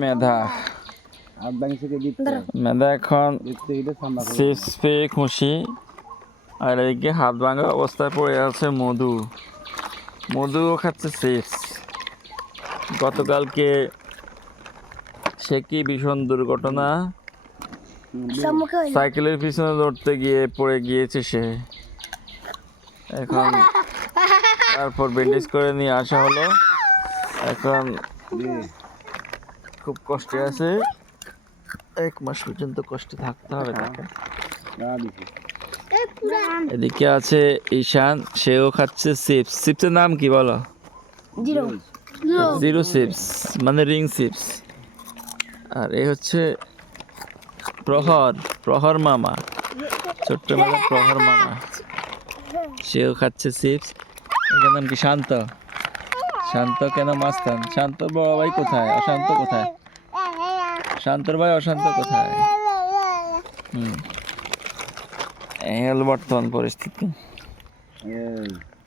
মেধা মেধা এখন চিপস পেয়ে খুশি। আর এদিকে হাত ভাঙা অবস্থায় পড়ে আছে মধু। মধুও খাচ্ছে চিপস। গতকালকে সে কি ভীষণ দুর্ঘটনা, সাইকেলের পিছনে দৌড়তে গিয়ে পড়ে গিয়েছে সে। এখন তারপর ব্যান্ডেজ করে নিয়ে আসা হলো। এখন খুব কষ্টে আছে, 1 মাস পর্যন্ত কষ্টে থাকতে হবে তাকে। এদিকে আছে ঈশান, সেও খাচ্ছে চিপস। চিপসের নাম কি বলো? জিরো চিপস, মানে রিং চিপস। আর এ হচ্ছে প্রহর, প্রহর মামা, ছোট্ট মেলা প্রহর মামা, সেও খাচ্ছে চিপস। এটার নাম কি? শান্ত। শান্ত কেন মাস্তান? শান্ত বড় ভাই কোথায়? অশান্ত কোথায়? শান্তর ভাই অশান্ত কোথায়? এই হলো বর্তমান পরিস্থিতি।